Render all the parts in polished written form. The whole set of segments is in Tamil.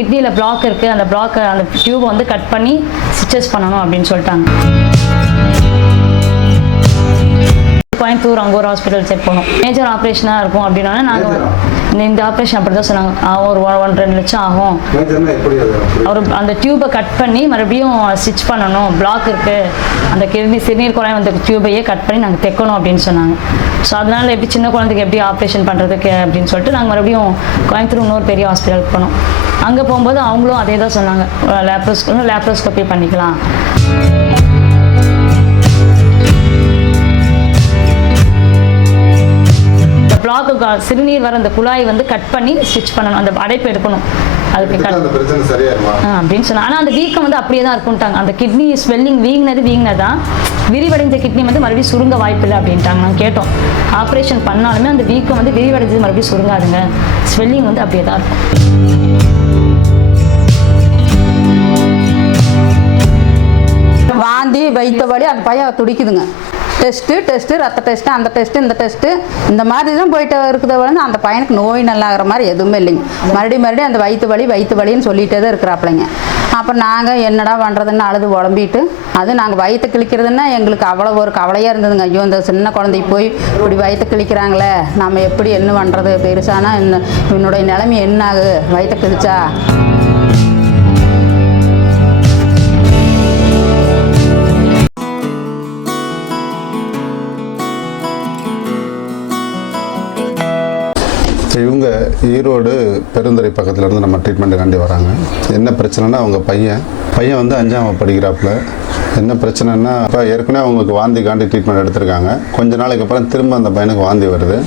கிட்னியில் பிளாக் இருக்குது, அந்த பிளாக் அந்த டியூபை வந்து கட் பண்ணி ஸ்டிச்சஸ் பண்ணணும் அப்படின்னு சொல்லிட்டாங்க. கோயம்புத்தூர் அங்கே ஒரு ஹாஸ்பிட்டல் செக் பண்ணோம். மேஜர் ஆப்ரேஷனாக இருக்கும் அப்படின்னா நாங்கள் இந்த ஆப்ரேஷன் அப்படி தான் சொன்னாங்க. ஒரு 1-2 லட்சம் ஆகும். அவர் அந்த டியூபை கட் பண்ணி மறுபடியும் ஸ்டிச் பண்ணணும், பிளாக் இருக்குது, அந்த சிறுநீர் குழாய் அந்த டியூபையே கட் பண்ணி நாங்கள் தைக்கணும் அப்படின்னு சொன்னாங்க. ஸோ அதனால் எப்படி சின்ன குழந்தைக்கு எப்படி ஆப்ரேஷன் பண்ணுறதுக்கு அப்படின்னு சொல்லிட்டு நாங்கள் மறுபடியும் கோயம்புத்தூர் இன்னொரு பெரிய ஹாஸ்பிட்டலுக்கு போனோம். அங்கே போகும்போது அவங்களும் அதே தான் சொன்னாங்க, லேப்ரோஸ்கோபி பண்ணிக்கலாம். பிளாக்கு சிறுநீர் வர அந்த குழாய் வந்து கட் பண்ணி ஸ்டிச் பண்ணணும், அந்த அடைப்பு எடுக்கணும். அதுக்கு அப்படின்னு சொன்னாங்க. ஆனால் அந்த வீக்கம் வந்து அப்படியே தான் இருக்கும்ட்டாங்க. அந்த கிட்னி ஸ்வெல்லிங் வீங்கினதான் விரிவடைந்த கிட்னி வந்து மறுபடியும் சுருங்க வாய்ப்பில்லை அப்படின்ட்டாங்க. நாங்கள் கேட்டோம், ஆப்ரேஷன் பண்ணாலுமே அந்த வீக்கம் வந்து விரிவடைஞ்சது மறுபடியும் சுருங்காதுங்க, ஸ்வெல்லிங் வந்து அப்படியே தான் இருக்கும். வாந்தி வைத்தபடி அந்த பையன் துடிக்குதுங்க. டெஸ்ட்டு ரத்த டெஸ்ட்டு, அந்த டெஸ்ட்டு இந்த டெஸ்ட்டு இந்த மாதிரி தான் போயிட்டு இருக்குது. வந்து அந்த பையனுக்கு நோய் நல்லாகிற மாதிரி எதுவுமே இல்லைங்க. மறுபடியும் அந்த வயிற்று வலின்னு சொல்லிகிட்டே தான் இருக்கிறாப்பிள்ளைங்க. அப்புறம் நாங்கள் என்னடா பண்ணுறதுன்னு அழுது உடம்பிட்டு அது நாங்கள் வயிற்று கிழிக்கிறதுன்னா எங்களுக்கு அவ்வளோ ஒரு கவலையாக இருந்ததுங்க. ஐயோ இந்த சின்ன குழந்தைக்கு போய் இப்படி வயிற்று கிழிக்கிறாங்களே, நம்ம எப்படி என்ன பண்ணுறது, பெருசானா என்னுடைய நிலைமை என்ன ஆகு வயிற்று கிழிச்சா. இவங்க ஈரோடு பெருந்துறை பக்கத்துலேருந்து நம்ம ட்ரீட்மெண்ட்டுக்காண்டி வராங்க. என்ன பிரச்சனைனா அவங்க பையன் வந்து 5ஆம் வகுப்பு படிக்கிறாப்புல. என்ன பிரச்சனைனா இப்போ ஏற்கனவே அவங்களுக்கு வாந்திக்காண்டி ட்ரீட்மெண்ட் எடுத்திருக்காங்க. கொஞ்ச நாளைக்கு அப்புறம் திரும்ப அந்த பையனுக்கு வாந்தி வருது.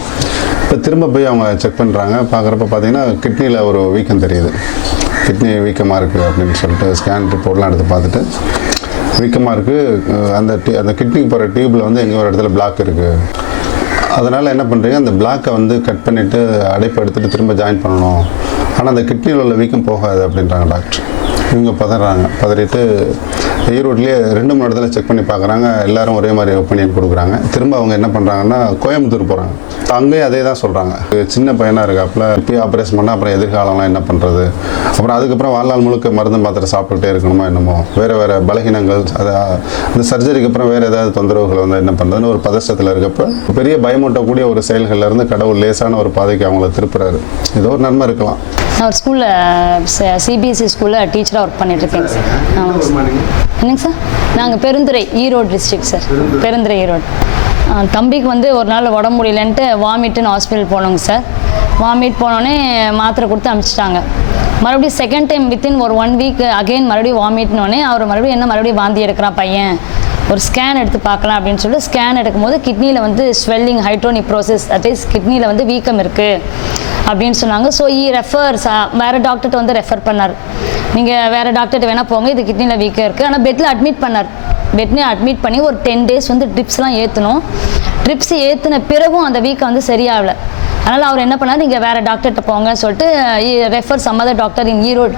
இப்போ திரும்ப போய் அவங்க செக் பண்ணுறாங்க. பார்க்குறப்ப பார்த்தீங்கன்னா கிட்னியில் ஒரு வீக்கம் தெரியுது. கிட்னி வீக்கமாக இருக்குது அப்படின்னு சொல்லிட்டு ஸ்கேன் ரிப்போர்ட்லாம் எடுத்து பார்த்துட்டு வீக்கமாக இருக்குது. அந்த கிட்னிக்கு போகிற டியூப்பில் வந்து எங்கே ஒரு இடத்துல பிளாக் இருக்குது. அதனால் என்ன பண்ணுறீங்க, அந்த பிளாக்கை வந்து கட் பண்ணிவிட்டு அடைப்பு எடுத்துகிட்டு திரும்ப ஜாயின் பண்ணணும். ஆனால் அந்த கிட்னியில் உள்ள வீக்கம் போகாது அப்படின்றாங்க டாக்டர். இவங்க பதறிட்டு ஈரோட்லேயே 2-3 இடத்துல செக் பண்ணி பார்க்குறாங்க. எல்லோரும் ஒரே மாதிரி ஒப்பீனியன் கொடுக்குறாங்க. திரும்ப அவங்க என்ன பண்ணுறாங்கன்னா கோயம்புத்தூர் போகிறாங்க. அங்கேயும் அதே தான் சொல்கிறாங்க. சின்ன பையனாக இருக்காப்புல, இப்போ ஆப்ரேஷன் பண்ணால் அப்புறம் எதிர்காலம்லாம் என்ன பண்ணுறது, அப்புறம் அதுக்கப்புறம் வாழ்நாள் முழுக்க மருந்து மாத்திரை சாப்பிட்டுட்டே இருக்கணுமா என்னமோ, வேறு பலகீனங்கள், அந்த சர்ஜரிக்கு அப்புறம் வேறு ஏதாவது தொந்தரவுகள் வந்து என்ன பண்ணுறதுன்னு ஒரு பதஷ்டத்தில் இருக்கப்போ பெரிய பயமூட்டக்கூடிய ஒரு செயல்கள்லேருந்து கடவுள் லேசான ஒரு பாதைக்கு அவங்கள திருப்புறாரு. ஏதோ ஒரு நன்மை இருக்கலாம். நான் ஒரு ஸ்கூலில் சிபிஎஸ்சி ஸ்கூலில் டீச்சராக ஒர்க் பண்ணிகிட்ருக்கேங்க சார். என்னங்க சார், நாங்கள் பெருந்துறை ஈரோடு டிஸ்ட்ரிக்ட் சார். பெருந்துறை ஈரோடு. தம்பிக்கு வந்து ஒரு நாள் உடம்பு முடியலன்ட்டு வாமிட்டுன்னு ஹாஸ்பிட்டல் போனோங்க சார். வாமிட் போனோடனே மாத்திரை கொடுத்து அனுப்பிச்சிட்டாங்க. மறுபடியும் செகண்ட் டைம் வித்தின் ஒரு 1 வீக் அகெயின் மறுபடியும் வாமிட்னோடனே அவர் மறுபடியும் வாந்தி எடுக்கிறான் பையன், ஒரு ஸ்கேன் எடுத்து பார்க்கலாம் அப்படின்னு சொல்லிட்டு ஸ்கேன் எடுக்கும்போது கிட்னியில் வந்து ஸ்வெல்லிங் ஹைட்ரோனிப்ரோசிஸ், அட்லீஸ்ட் கிட்னியில் வந்து வீக்கம் இருக்குது அப்படின்னு சொன்னாங்க. ஸோ வேறு டாக்டர்கிட்ட வந்து ரெஃபர் பண்ணார். நீங்கள் வேறு டாக்டர்கிட்ட வேணால் போங்க, இது கிட்னியில் வீக்காக இருக்குது. ஆனால் பெட்டில் அட்மிட் பண்ணார். பெட்லேயே அட்மிட் பண்ணி ஒரு 10 days வந்து ட்ரிப்ஸ்லாம் ஏற்றணும். ட்ரிப்ஸ் ஏற்றின பிறகும் அந்த வீக்கம் வந்து சரியாகலை. அதனால் அவர் என்ன பண்ணார், நீங்கள் வேறு டாக்டர்கிட்ட போங்கன்னு சொல்லிட்டு refer some other doctor in Erode.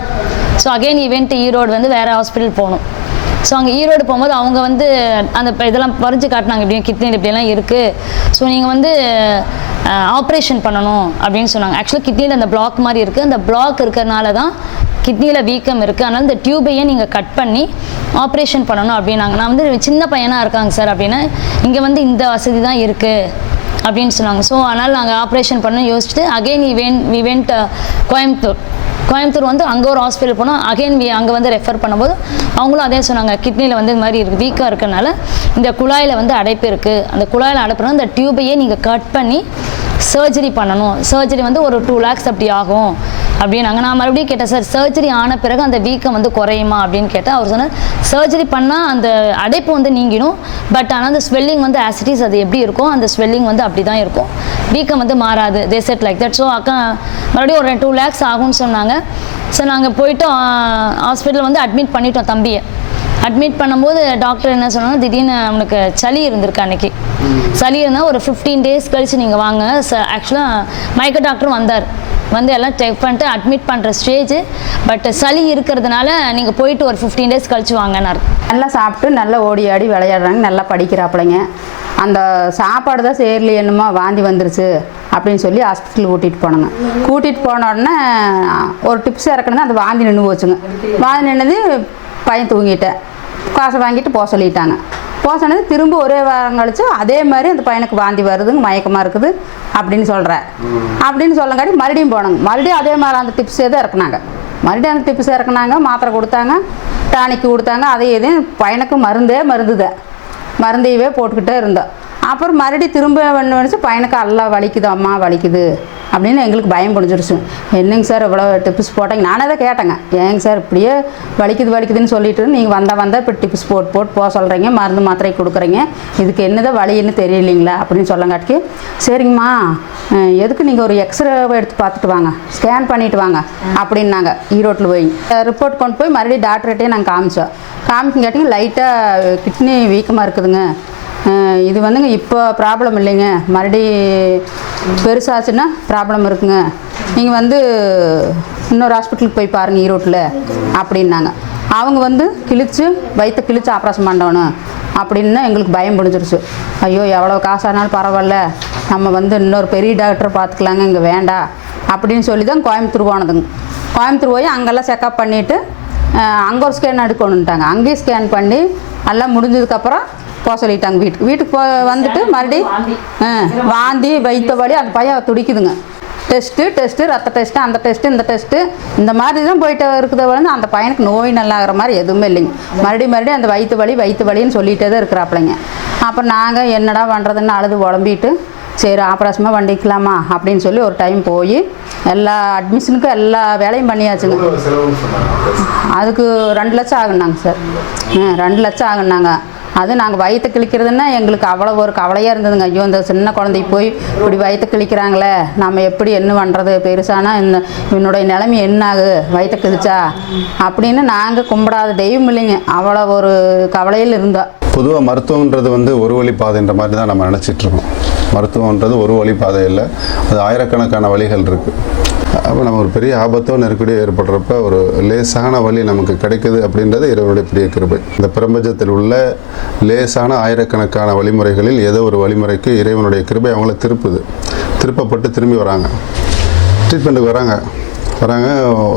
So again even Erode வந்து வேறு ஹாஸ்பிட்டல் போகணும். ஸோ அங்கே ஈரோடு போகும்போது அவங்க வந்து அந்த இதெல்லாம் பறிஞ்சு காட்டினாங்க, இப்படியும் கிட்னியில் இப்படியெல்லாம் இருக்குது, ஸோ நீங்கள் வந்து ஆப்ரேஷன் பண்ணணும் அப்படின்னு சொன்னாங்க. ஆக்சுவலாக கிட்னியில் அந்த பிளாக் மாதிரி இருக்குது. அந்த பிளாக் இருக்கிறனால தான் கிட்னியில் வீக்கம் இருக்குது. அதனால் இந்த டியூபையே நீங்கள் கட் பண்ணி ஆப்ரேஷன் பண்ணணும் அப்படின்னாங்க. நான் வந்து சின்ன பையனாக இருக்காங்க சார் அப்படின்னா இங்கே வந்து இந்த வசதி தான் இருக்குது அப்படின்னு சொன்னாங்க. ஸோ அதனால் நாங்கள் ஆப்ரேஷன் பண்ண யோசிச்சுட்டு அகெயின் வி வெண்ட் கோயம்புத்தூர் வந்து அங்கே ஒரு ஹாஸ்பிட்டல் போனோம். அகெயின் அங்கே வந்து ரெஃபர் பண்ணும்போது அவங்களும் அதே சொன்னாங்க, கிட்னியில் வந்து இது மாதிரி இருக்குது, வீக்காக இருக்கிறனால இந்த குழாயில் வந்து அடைப்பு இருக்குது, அந்த குழாயில் அடைப்புனா இந்த டியூபையே நீங்கள் கட் பண்ணி சர்ஜரி பண்ணணும். சர்ஜரி வந்து ஒரு 2 lakhs அப்படி ஆகும் அப்படின்னாங்க. நான் மறுபடியும் கேட்டேன், சார் சர்ஜரி ஆன பிறகு அந்த வீக்கம் வந்து குறையுமா அப்படின்னு கேட்டால் அவர் சொன்னார், சர்ஜரி பண்ணால் அந்த அடைப்பு வந்து நீங்கிடும், பட் ஆனால் அந்த ஸ்வெல்லிங் வந்து ஆசிட்டிஸ் அது எப்படி இருக்கும், அந்த ஸ்வெல்லிங் வந்து அப்படி தான் இருக்கும், வீக்கம் வந்து மாறாது. They said like that. So அக்கா மறுபடியும் ஒரு 2 lakhs ஆகும்னு சொன்னாங்க. ஸோ நாங்கள் போயிட்டோம், ஹாஸ்பிட்டலில் வந்து அட்மிட் பண்ணிட்டோம் தம்பியை. அட்மிட் பண்ணும்போது டாக்டர் என்ன சொன்னாங்க, திடீர்னு அவனுக்கு சளி இருந்திருக்கு. அன்றைக்கி சளி இருந்தால் ஒரு 15 days கழித்து நீங்கள் வாங்க. ஆக்சுவலாக மயக்க டாக்டரும் வந்தார், வந்து எல்லாம் செக் பண்ணிட்டு அட்மிட் பண்ணுற ஸ்டேஜ், பட் சளி இருக்கிறதுனால நீங்கள் போயிட்டு ஒரு 15 days கழிச்சு வாங்கினார். நல்லா சாப்பிட்டு நல்லா ஓடி ஆடி விளையாடுறாங்க, நல்லா படிக்கிறாப்பிள்ளைங்க. அந்த சாப்பாடு தான் சேரலையே என்னமோ வாந்தி வந்துருச்சு அப்படின்னு சொல்லி ஹாஸ்பிட்டலுக்கு கூட்டிகிட்டு போனாங்க. கூட்டிகிட்டு போன உடனே ஒரு டிப்ஸ் இறக்கணுங்க, அந்த வாந்தி நின்று போச்சுங்க. வாந்தி நின்னது பையன் தூங்கிட்டேன். காசை வாங்கிட்டு போக சொல்லிட்டாங்க. போக சொன்னது திரும்ப ஒரே வாரம் கழிச்சு அதே மாதிரி அந்த பையனுக்கு வாந்தி வருதுங்க, மயக்கமாக இருக்குது அப்படின்னு சொல்கிறேன். அப்படின்னு சொல்லங்காட்டி மறுபடியும் போனாங்க. மறுபடியும் அதே மாதிரி அந்த டிப்ஸே தான் இறக்குனாங்க. மறுபடியும் அந்த டிப்ஸ் இறக்குனாங்க, மாத்திரை கொடுத்தாங்க, டானிக்கு கொடுத்தாங்க. அதே எதையும் பையனுக்கு மருந்துதான் மருந்தையவே போட்டுக்கிட்டே இருந்தோம். அப்புறம் மறுபடியும் திரும்ப வந்துச்சு பையனுக்கு எல்லாம் வலிக்குது, அம்மா வலிக்குது அப்படின்னு எங்களுக்கு பயம் பிடிச்சிருச்சு. என்னங்க சார் இவ்வளோ டிப்ஸ் போட்டாங்க? நானே தான் கேட்டேங்க, ஏங்க சார் இப்படியே வலிக்குதுன்னு சொல்லிட்டு நீங்கள் வந்தால் இப்போ டிப்ஸ் போட்டு போக சொல்கிறீங்க, மருந்து மாத்திரை கொடுக்குறீங்க, இதுக்கு என்னதான் வலின்னு தெரியலைங்களா அப்படின்னு சொல்லங்காட்டிக்கு, சரிங்கம்மா எதுக்கு நீங்கள் ஒரு எக்ஸ்ரே எடுத்து பார்த்துட்டு வாங்க, ஸ்கேன் பண்ணிவிட்டு வாங்க அப்படின்னாங்க. ஈரோட்டில் போய் ரிப்போர்ட் கொண்டு போய் மறுபடியும் டாக்டர்கிட்டே நாங்கள் காமிக்கங்காட்டிங்க லைட்டாக கிட்னி வீக்கமாக இருக்குதுங்க. இது வந்துங்க இப்போ ப்ராப்ளம் இல்லைங்க, மறுபடி பெருசாச்சுன்னா ப்ராப்ளம் இருக்குங்க, நீங்கள் வந்து இன்னொரு ஹாஸ்பிட்டலுக்கு போய் பாருங்கள் ஈரோட்டில் அப்படின்னாங்க. அவங்க வந்து வயிற்றை கிழிச்சு ஆப்ரேஷன் பண்ணணும் அப்படின்னா எங்களுக்கு பயம் பிடிச்சிருச்சு. ஐயோ எவ்வளோ காசானாலும் பரவாயில்ல, நம்ம வந்து இன்னொரு பெரிய டாக்டர் பார்த்துக்கலாங்க, இங்கே வேண்டாம் அப்படின்னு சொல்லி தான் கோயம்புத்தூர் போனதுங்க. கோயம்புத்தூர் போய் அங்கெல்லாம் செக்கப் பண்ணிவிட்டு அங்கே ஒரு ஸ்கேன் எடுக்கணுன்ட்டாங்க. அங்கேயும் ஸ்கேன் பண்ணி எல்லாம் முடிஞ்சதுக்கப்புறம் போக சொல்லிட்டாங்க. வீட்டுக்கு வந்துட்டு மறுபடியும் வாந்தி வயிற்று வலி, அந்த பையன் துடிக்குதுங்க. டெஸ்ட்டு ரத்த டெஸ்ட்டு, அந்த டெஸ்ட்டு இந்த டெஸ்ட்டு இந்த மாதிரி தான் போயிட்டு இருக்கிறத வந்து அந்த பையனுக்கு நோய் நல்லாகிற மாதிரி எதுவுமே இல்லைங்க. மறுபடியும் அந்த வயிற்று வலின்னு சொல்லிகிட்டே தான் இருக்கிறாப்பிள்ளைங்க. அப்புறம் நாங்கள் என்னடா பண்ணுறதுன்னு அழுது உடம்பிட்டு சரி ஆப்ரேஷனாக பண்ணிக்கலாமா அப்படின்னு சொல்லி ஒரு டைம் போய் எல்லா அட்மிஷனுக்கும் எல்லா வேலையும் பண்ணியாச்சுங்க. அதுக்கு 2 லட்சம் ஆகுனாங்க சார். 2 லட்சம் ஆகுனாங்க. அது நாங்கள் வயிற்று கிழிக்கிறதுன்னா எங்களுக்கு அவ்வளோ ஒரு கவலையாக இருந்ததுங்க. ஐயோ இந்த சின்ன குழந்தைக்கு போய் இப்படி வயிற்று கிழிக்கிறாங்களே, நம்ம எப்படி என்ன பண்ணுறது, பெருசானா என்னுடைய நிலைமை என்ன ஆகு வயிற்று கிழிச்சா அப்படின்னு நாங்கள் கும்பிடாத தெய்வம் இல்லைங்க, அவ்வளோ ஒரு கவலையில் இருந்தோம். பொதுவாக மருத்துவன்றது வந்து ஒரு வழி பாதைன்ற மாதிரி தான் நம்ம நினச்சிட்ருக்கோம். மருத்துவன்றது ஒரு வழி பாதை இல்லை, அது ஆயிரக்கணக்கான வழிகள் இருக்குது. அப்போ நம்ம ஒரு பெரிய ஆபத்தோ நெருக்கடியோ ஏற்படுறப்ப ஒரு லேசான வழி நமக்கு கிடைக்குது அப்படின்றது இறைவனுடைய பெரிய கிருபை. இந்த பிரபஞ்சத்தில் உள்ள லேசான ஆயிரக்கணக்கான வழிமுறைகளில் ஏதோ ஒரு வழிமுறைக்கு இறைவனுடைய கிருபை அவங்கள திருப்பப்பட்டு திரும்பி வராங்க, ட்ரீட்மெண்ட்டுக்கு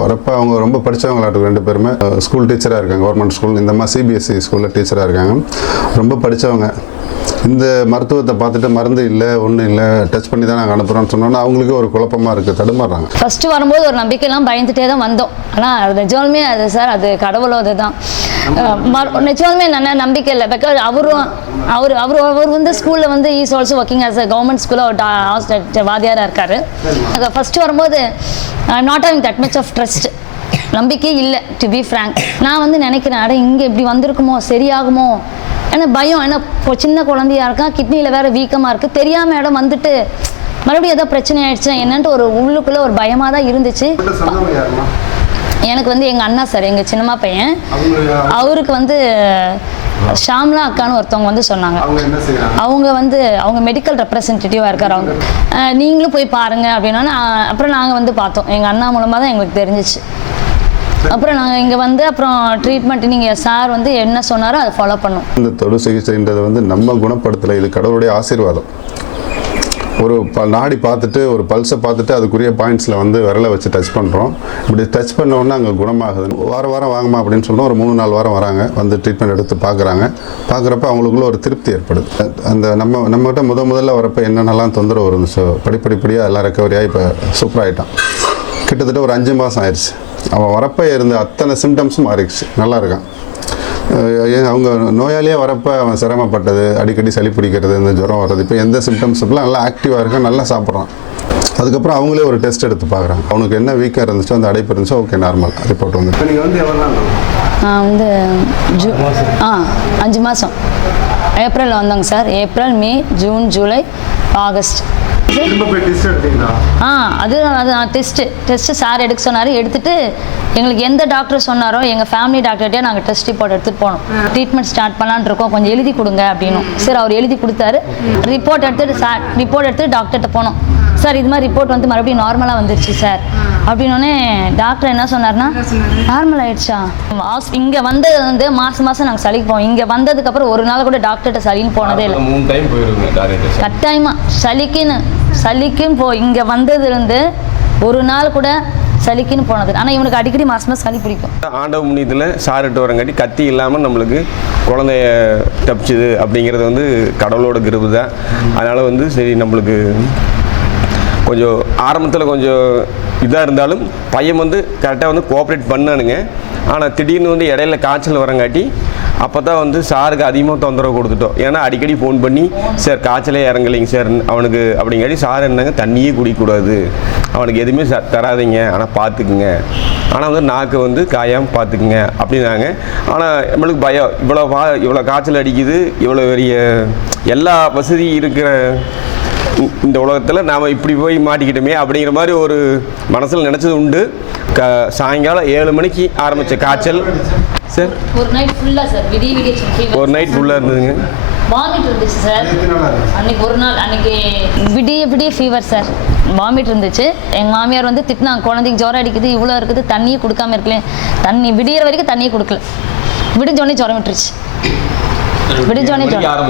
வரப்போ அவங்க ரொம்ப படித்தவங்களாட்டும். 2 பேருமே ஸ்கூல் டீச்சராக இருக்காங்க, கவர்மெண்ட் ஸ்கூல், இந்த மாதிரி சிபிஎஸ்சி ஸ்கூலில் டீச்சராக இருக்காங்க. ரொம்ப படித்தவங்க. இந்த மருத்துவத்தை பார்த்துட்டு மருந்து இல்லை ஒன்றும் இல்லை டச் பண்ணி தான் நாங்கள் அனுப்புகிறோம்னு சொன்னோன்னா அவங்களுக்கு ஒரு குழப்பமாக இருக்குது, தடுமாறுறாங்க. ஃபஸ்ட்டு வரும்போது ஒரு நம்பிக்கையெல்லாம் பயந்துகிட்டே தான் வந்தோம். ஆனால் நிஜமாலுமே அது சார் அது கடவுளோது தான். நிஜமாலுமே நல்ல நம்பிக்கை இல்லை. பிகாஸ் அவர் வந்து ஸ்கூலில் வந்து is also working as a government ஸ்கூலில் வாத்தியாராக இருக்கார். ஃபஸ்ட்டு வரும்போது not having that much of trust, நம்பிக்கை இல்லை டு பி ஃப்ராங்க். நான் வந்து நினைக்கிறேன் அட இங்கே இப்படி வந்திருக்குமோ சரியாகுமோ, ஏன்னா பயம், ஏன்னா சின்ன குழந்தையா இருக்கா, கிட்னியில் வேறு வீக்கமாக இருக்குது, தெரியாமல் இடம் வந்துட்டு மறுபடியும் ஏதோ பிரச்சனை ஆயிடுச்சு என்னன்ட்டு ஒரு உள்ளுக்குள்ளே ஒரு பயமாக தான் இருந்துச்சு. எனக்கு வந்து எங்கள் அண்ணா சார், எங்கள் சின்னம்மா பையன், அவருக்கு வந்து ஷாம்லா அக்கான்னு ஒருத்தவங்க வந்து சொன்னாங்க. அவங்க மெடிக்கல் ரெப்ரசன்டேட்டிவாக இருக்கார். அவங்க நீங்களும் போய் பாருங்கள் அப்படின்னா அப்புறம் நாங்கள் வந்து பார்த்தோம். எங்கள் அண்ணா மூலமாக தான் எங்களுக்கு தெரிஞ்சிச்சு. அப்புறம் நாங்கள் இங்கே வந்து அப்புறம் ட்ரீட்மெண்ட் நீங்கள் சார் வந்து என்ன சொன்னாரோ அதை ஃபாலோ பண்ணோம். இந்த தொடு சிகிச்சைன்றது வந்து நம்ம குணப்படுத்தலை, இது கடவுளுடைய ஆசீர்வாதம். ஒரு நாடி பார்த்துட்டு ஒரு பல்ஸை பார்த்துட்டு அதுக்குரிய பாயிண்ட்ஸில் வந்து விரலை வச்சு டச் பண்ணுறோம். இப்படி டச் பண்ண உடனே அங்கே குணமாகுது. வாரம் வாங்கம்மா அப்படின்னு சொல்கிறோம். ஒரு 3-4 வாரம் வராங்க, வந்து ட்ரீட்மெண்ட் எடுத்து பார்க்குறப்ப அவங்களுக்குள்ள ஒரு திருப்தி ஏற்படுது. அந்த நம்மகிட்ட முதல்ல வரப்போ என்னென்னலாம் தொந்தரவு இருந்துச்சோ படிப்படியாக எல்லாம் ரெக்கவரியாக இப்போ சூப்பராகிட்டான். கிட்டத்தட்ட ஒரு 5 மாதம் ஆயிடுச்சு. அவன் வரப்போ இருந்த அத்தனை சிம்டம்ஸும் மாறிடுச்சு, நல்லா இருக்கான். அவங்க நோயாளியாக வரப்போ அவன் சிரமப்பட்டது, அடிக்கடி சளி பிடிக்கிறது, இந்த ஜுரம் வர்றது, இப்போ எந்த சிம்டம்ஸுக்கெலாம் நல்லா ஆக்டிவாக இருக்கான், நல்லா சாப்பிட்றான். அதுக்கப்புறம் அவங்களே ஒரு டெஸ்ட் எடுத்து பார்க்குறாங்க. அவனுக்கு என்ன வீக்காக இருந்துச்சோ அந்த அடைப்பு இருந்துச்சோ ஓகே நார்மல் ரிப்போர்ட் வந்து. வந்து 5 மாதம் ஏப்ரலில் வந்தாங்க சார். ஏப்ரல், மே, ஜூன், ஜூலை, ஆகஸ்ட். அது டெஸ்ட்டு சார் எடுக்க சொன்னார். எடுத்துகிட்டு எங்களுக்கு எந்த டாக்டர் சொன்னாரோ எங்கள் ஃபேமிலி டாக்டர்கிட்டே நாங்கள் டெஸ்ட் ரிப்போர்ட் எடுத்துகிட்டு போனோம். ட்ரீட்மெண்ட் ஸ்டார்ட் பண்ணலான்னு இருக்கோம், கொஞ்சம் எழுதி கொடுங்க அப்படின்னும். சரி அவர் எழுதி கொடுத்தாரு. ரிப்போர்ட் எடுத்துகிட்டு டாக்டர்கிட்ட போனோம். சார் இது மாதிரி ரிப்போர்ட் வந்து மறுபடியும் நார்மலாக வந்துருச்சு சார் அப்படின்னோடனே டாக்டர் என்ன சொன்னார்னா நார்மல் ஆயிடுச்சா. இங்கே வந்தது வந்து மாதம் நாங்கள் சளிக்கு போவோம். இங்கே வந்ததுக்கப்புறம் ஒரு நாள் கூட டாக்டர்கிட்ட சளின்னு போனதே இல்லை. 3 டைம் போயிருங்க கட்டாயமாக சளிக்குன்னு இங்கே வந்ததுலேருந்து ஒரு நாள் கூட சளிக்குன்னு போனது. ஆனால் இவனுக்கு அடிக்கடி மாதம் சளி பிடிக்கும். ஆண்டவ முனியத்தில் சாரிட்டு வரங்காட்டி கத்தி இல்லாமல் நம்மளுக்கு குழந்தைய தப்பிச்சுது அப்படிங்கிறது வந்து கடவுளோட கிருபை தான். அதனால் வந்து சரி நம்மளுக்கு கொஞ்சம் ஆரம்பத்தில் கொஞ்சம் இதாக இருந்தாலும் பையன் வந்து கரெக்டாக வந்து கோஆப்ரேட் பண்ணானுங்க. ஆனால் திடீர்னு வந்து இடையில காய்ச்சல் வரங்காட்டி அப்போ தான் வந்து சாருக்கு அதிகமாக தொந்தரவு கொடுத்துட்டோம். ஏன்னா அடிக்கடி ஃபோன் பண்ணி சார் காய்ச்சலே இறங்கலைங்க சார் அவனுக்கு அப்படிங்காட்டி சார் என்னங்க தண்ணியே குடிக்கக்கூடாது, அவனுக்கு எதுவுமே தராதிங்க, ஆனால் பார்த்துக்குங்க, ஆனால் வந்து நாக்கு வந்து காயாமல் பார்த்துக்குங்க அப்படின்னாங்க. ஆனால் நம்மளுக்கு பயம், இவ்வளோ காய்ச்சல் அடிக்குது, இவ்வளோ பெரிய எல்லா வசதி இருக்கிற இந்த உலகத்தில் நாம் இப்படி போய் மாட்டிக்கிட்டோமே அப்படிங்கிற மாதிரி ஒரு மனசில் நினச்சது உண்டு. சாயங்காலம் 7 மணிக்கு ஆரம்பித்த காய்ச்சல் சார் ஒரு நைட் ஃபுல்லாக சார் ஒரு நைட் ஃபுல்லாக இருந்ததுங்க. வாமிட் இருந்துச்சு சார் அன்னைக்கு ஒரு நாள். அன்னைக்கு விடிய ஃபீவர் சார், வாமிட் இருந்துச்சு. எங்கள் மாமியார் வந்து திட்டினாங்க, குழந்தைக்கு ஜுரம் அடிக்குது, இவ்வளோ இருக்குது, தண்ணியை கொடுக்காம இருக்கல. தண்ணி விடிகிற வரைக்கும் தண்ணியை கொடுக்கல. விடிஞ்சோடனே ஜுரம் விட்டுருச்சு. விடிஞ்சோடனே ஜுரம்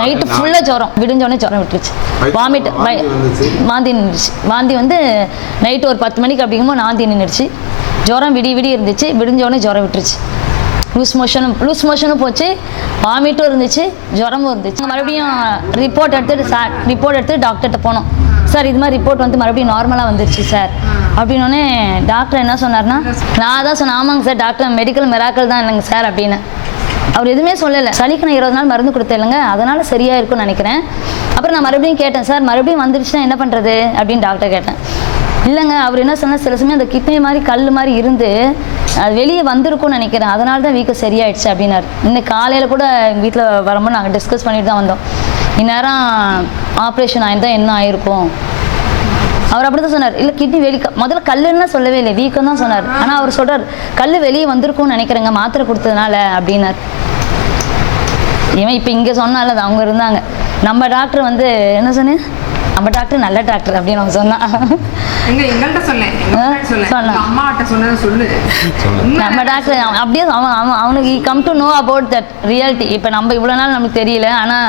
நைட்டு ஃபுல்லாக ஜுரம், விடிஞ்சோடனே ஜுரம் விட்டுருச்சு. வாமிட் வாந்தி நின்றுச்சு. வாந்தி வந்து நைட்டு ஒரு 10 மணிக்கு அப்படிங்கும்போது வாந்தி நின்றுச்சு. ஜுரம் விடிய இருந்துச்சு. விடிஞ்சோடனே ஜுரம் விட்டுருச்சு. லூஸ் மோஷனும் போச்சு, வாமிட்டும் இருந்துச்சு, ஜுரமும் இருந்துச்சு. மறுபடியும் ரிப்போர்ட் எடுத்துட்டு டாக்டர்கிட்ட போனோம். சார் இது மாதிரி ரிப்போர்ட் வந்து மறுபடியும் நார்மலாக வந்துருச்சு சார் அப்படின்னோடனே டாக்டர் என்ன சொன்னார்னா, நான் தான் சொன்னேன் ஆமாங்க சார் டாக்டர் மெடிக்கல் மிராக்கிள் தான் இல்லைங்க சார் அப்படின்னு. அவர் எதுவுமே சொல்லலை. சளிக்கு நான் 20 நாள் மருந்து கொடுத்தேன் இல்லைங்க, அதனால் சரியாக இருக்கும்னு நினைக்கிறேன். அப்புறம் நான் மறுபடியும் கேட்டேன், சார் மறுபடியும் வந்துருச்சுன்னா என்ன பண்ணுறது அப்படின்னு டாக்டர் கேட்டேன். இல்லைங்க அவர் என்ன சொன்னால், சில சமயம் அந்த கிட்னி மாதிரி கல் மாதிரி இருந்து அது வெளியே வந்திருக்கும்னு நினைக்கிறேன், அதனால தான் வீக்கம் சரியாயிடுச்சு அப்படின்னாரு. இன்னைக்கு காலையில் கூட எங்கள் வீட்டில் வரும்போது நாங்கள் டிஸ்கஸ் பண்ணிட்டு தான் வந்தோம். இந்நேரம் ஆப்ரேஷன் ஆயிருந்தால் என்ன ஆயிருக்கும். அவர் அப்படி தான் சொன்னார். இல்லை கிட்னி முதல்ல கல்லுன்னா சொல்லவே இல்லை, வீக்கம் தான் சொன்னார். ஆனால் அவர் சொல்கிறார் கல் வெளியே வந்திருக்கும்னு நினைக்கிறேங்க மாத்திரை கொடுத்ததுனால அப்படின்னார். இவன் இப்போ இங்கே சொன்னால அது அவங்க இருந்தாங்க. நம்ம டாக்டர் வந்து என்ன சொன்னேன், நம்ம டாக்டர் நல்ல டாக்டர் அப்படின்னு அவங்க சொன்னான். நம்ம டாக்டர் அப்படியே அவனுக்கு come to know about that reality. இப்போ நம்ம இவ்வளோ நாள் நமக்கு தெரியல, ஆனால்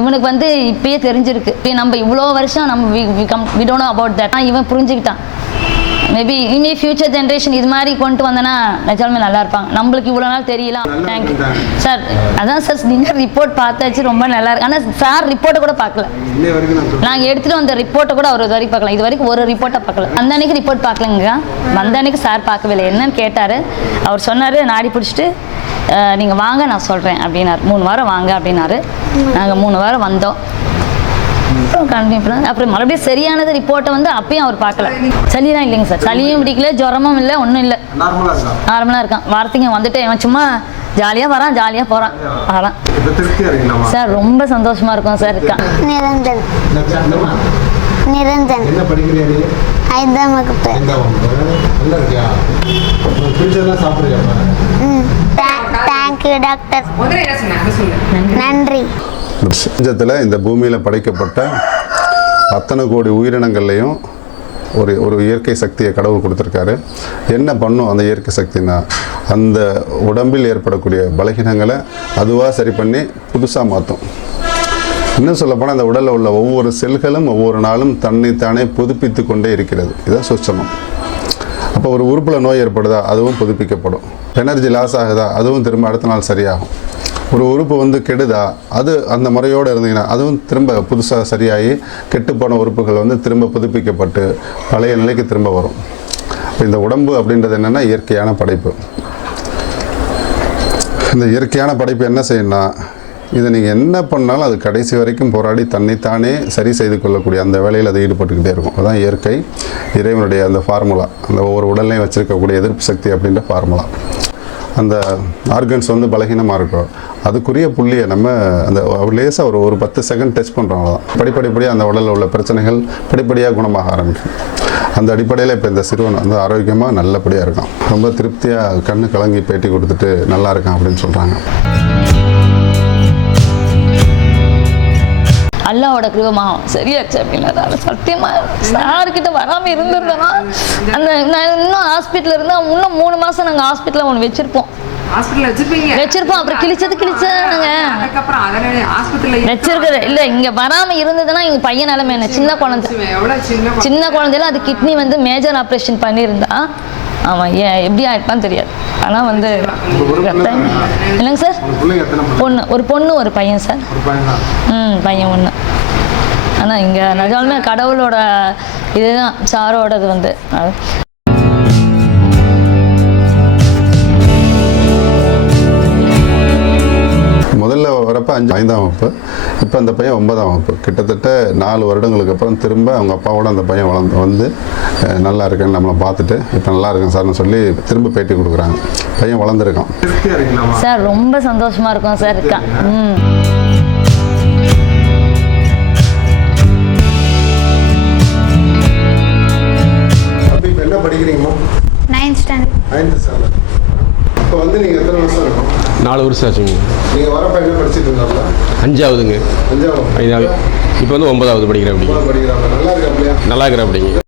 இவனுக்கு வந்து இப்பயே தெரிஞ்சிருக்கு. இப்போ நம்ம இவ்வளோ வருஷம் நம்ம we don't know about that. இவன் புரிஞ்சுக்கிட்டான். மேபி இனி ஃபியூச்சர் ஜென்ரேஷன் இது மாதிரி கொண்டு வந்தேன்னா நிஜமே நல்லா இருப்பாங்க. நம்மளுக்கு இவ்வளோ நாள் தெரியல. Thank you sir. அதான் சார் நீங்கள் ரிப்போர்ட் பார்த்தாச்சு, ரொம்ப நல்லா இருக்கு. ஆனால் சார் ரிப்போர்ட்டை கூட பார்க்கல. நாங்கள் எடுத்துகிட்டு வந்த ரிப்போர்ட்டை கூட அவர் இது வரைக்கும் பார்க்கல. இது வரைக்கும் ஒரு ரிப்போர்ட்டை பார்க்கல. அந்த அன்னைக்கு ரிப்போர்ட் பார்க்கலங்க, வந்த அன்னைக்கு சார் பார்க்கவே இல்லை. என்னன்னு கேட்டார். அவர் சொன்னார் நாடி பிடிச்சிட்டு நீங்கள் வாங்க நான் சொல்கிறேன் அப்படின்னாரு. 3 வாரம் வாங்க அப்படின்னாரு. நாங்கள் 3 வாரம் வந்தோம். கண்டினியூ பண்ண அப்புறம் மறுபடியும் சரியானது ரிப்போர்ட்டை வந்து அப்பயும் அவர் பார்க்கல. சளிலாம் இல்லைங்க சார், சளியும் பிடிக்கல, ஜுரமும் இல்லை, ஒன்றும் இல்லை, நார்மலாக இருக்கான். வாரத்துக்கு வந்துட்டு அவன் சும்மா ஜாலியாக வரான், ஜாலியாக போகிறான், வரான் சார். ரொம்ப சந்தோஷமா இருக்கும் சார். இருக்கான் நிரஞ்சன் 5ஆம் வகுப்பு. தேங்க்யூ டாக்டர், நன்றி. பிரபஞ்சத்தில் இந்த பூமியில் படைக்கப்பட்ட அத்தனை கோடி உயிரினங்கள்லையும் ஒரு இயற்கை சக்தியை கடவுள் கொடுத்துருக்காரு. என்ன பண்ணும் அந்த இயற்கை சக்தினா, அந்த உடம்பில் ஏற்படக்கூடிய பலகீனங்களை அதுவாக சரி பண்ணி புதுசாக மாற்றும். இன்னும் சொல்லப்போனால் அந்த உடலில் உள்ள ஒவ்வொரு செல்களும் ஒவ்வொரு நாளும் தன்னைத்தானே புதுப்பித்து கொண்டே இருக்கிறது. இதுதான் சுச்சமம். அப்போ ஒரு உறுப்பில் நோய் ஏற்படுதா, அதுவும் புதுப்பிக்கப்படும். எனர்ஜி லாஸ் ஆகுதா, அதுவும் திரும்ப அடுத்த நாள் சரியாகும். ஒரு உறுப்பு வந்து கெடுதா, அது அந்த முறையோடு இருந்தீங்கன்னா அதுவும் திரும்ப புதுசாக சரியாகி கெட்டுப்போன உறுப்புகள் வந்து திரும்ப புதுப்பிக்கப்பட்டு பழைய நிலைக்கு திரும்ப வரும். இப்போ இந்த உடம்பு அப்படின்றது என்னென்னா இயற்கையான படைப்பு. இந்த இயற்கையான படைப்பு என்ன செய்யணும்னா, இதை நீங்கள் என்ன பண்ணாலும் அது கடைசி வரைக்கும் போராடி தன்னைத்தானே சரி செய்து கொள்ளக்கூடிய அந்த வேலையில் அது ஈடுபட்டுக்கிட்டே இருக்கும். அதுதான் இயற்கை, இறைவனுடைய அந்த ஃபார்முலா. அந்த ஒவ்வொரு உடல்லையும் வச்சுருக்கக்கூடிய எதிர்ப்பு சக்தி அப்படின்ற ஃபார்முலா. அந்த ஆர்கன்ஸ் வந்து பலகீனமாக இருக்கும், அதுக்குரிய புள்ளியை நம்ம அந்த லேசாக ஒரு 10 செகண்ட் டச் பண்ணுறோம். அவ்வளோதான். படிப்படியாக அந்த உடலில் உள்ள பிரச்சனைகள் படிப்படியாக குணமாக ஆரம்பிக்கும். அந்த அடிப்படையில் இப்போ இந்த சிறுவன் வந்து ஆரோக்கியமாக நல்லபடியாக இருக்கான். ரொம்ப திருப்தியாக கண்ணு கலங்கி பேட்டி கொடுத்துட்டு நல்லா இருக்கான் அப்படின்னு சொல்கிறாங்க. அல்லாவோட கிருபமா சரியாச்சு அப்படின்னா சத்தியமா சார்கிட்ட வராமல் இருந்திருந்தேன்னா அந்த நான் இன்னும் ஹாஸ்பிட்டலில் இருந்தால் இன்னும் 3 மாதம் நாங்கள் ஹாஸ்பிட்டலில் ஒன்று வச்சுருப்போம். வச்சிருப்போம். அப்புறம் கிழிச்சாங்க வச்சிருக்குது இல்லை. இங்கே வராமல் இருந்ததுன்னா எங்கள் பையன் நிலைமை என்ன, சின்ன குழந்தையில அது கிட்னி வந்து மேஜர் ஆப்ரேஷன் பண்ணியிருந்தா அவன் எப்படி ஆயிருப்பான்னு தெரியாது. ஆனால் வந்து இல்லைங்க சார், ஒரு பொண்ணு ஒரு பையன் சார். பையன் ஒன்று. ஆனால் இங்கே நிஜாலுமே கடவுளோட இதுதான் சாரோடது வந்து முதல்ல வரப்போ 5ஆம் வகுப்பு, இப்போ அந்த பையன் 9ஆம் வகுப்பு. கிட்டத்தட்ட 4 வருடங்களுக்கு அப்புறம் திரும்ப அவங்க அப்பாவோட அந்த பையன் வந்து நல்லா இருக்கேன்னு நம்மளை பார்த்துட்டு இப்போ நல்லா இருக்கேன் சார்னு சொல்லி திரும்ப பேட்டி கொடுக்குறாங்க. பையன் வளர்ந்துருக்கான் சார். ரொம்ப சந்தோஷமா இருக்கும் சார். இருக்கான். என்ன படிக்கிறீங்களா? 9th standard. இப்போ வந்து நீங்கள் எத்தனை வருஷம் இருக்கும்? 4 வருஷம் ஆச்சுங்க. நீங்கள் வரப்போ என்ன படிச்சுட்டு இருந்தாங்களா? 5ஆவதுங்க. 5ஆவது. இப்போ வந்து 9ஆவது படிக்கிறேன். அப்படி படிக்கிறாங்க. நல்லா இருக்கா? நல்லா இருக்கிறேன் அப்படிங்க.